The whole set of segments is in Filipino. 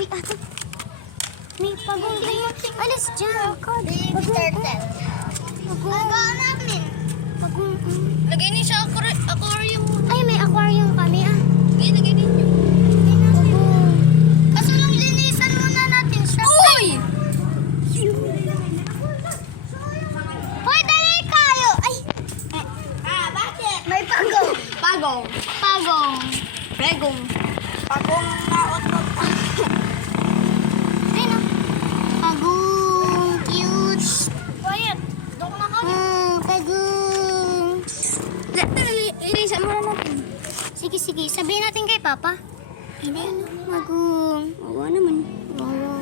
Uy, ate. May pagong kayo. Alis dyan. Baby turtle. Pagong namin. Pagong. Lagay niyo sa aquarium. Ay, may aquarium kami ah. Lagay ninyo. Pagong. Kaso lang linisan muna natin siya. Uy! Hoy, dali kayo. Ay. Bakit? May pagong. Pagong. Pagong. Pregong. Pagong na otot. Ayun oh. Pagong. Cute. Quiet. Doon na kami. Pagong. Linisan muna natin. Sige, sige. Sabihin natin kay Papa. Hindi ano. Pagong. Wawa naman. Wawa.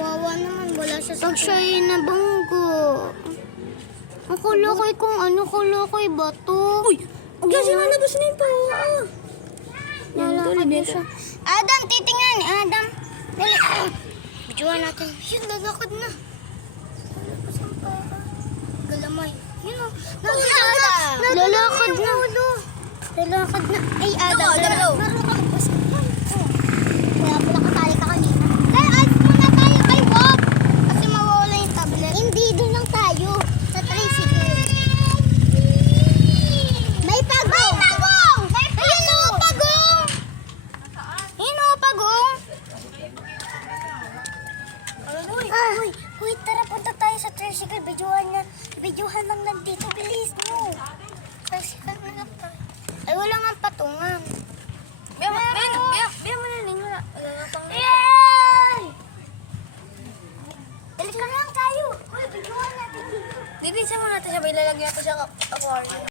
Wawa naman. Wala siya sa... Pag siya yung nabunggo. Ang kulokoy kung ano, kulokoy bato. Uy! Huwag na sinalabas na yung paa. Lalakad na siya. Adam, titingnan. Adam. Dali. Bidyuhan natin. Yun, lalakad na. Galamay. Yun o. Lalakad na. Lalakad na. Ay, Adam. Dalaw. Meron kang basta. Kaya pala katali ka kanina. Kaya alis muna tayo kay Wop. Kasi mawawala yung tablet. Hindi, doon lang tayo. Sa tricycle. May pagong! May pagong! May pagong! Ayun o, pagong! Ayun o, pagong! Uy, tara, punta tayo sa tricycle. Videohan lang nandito. Bilis mo. Tricycle na lang tayo. Ay, wala nga patungan.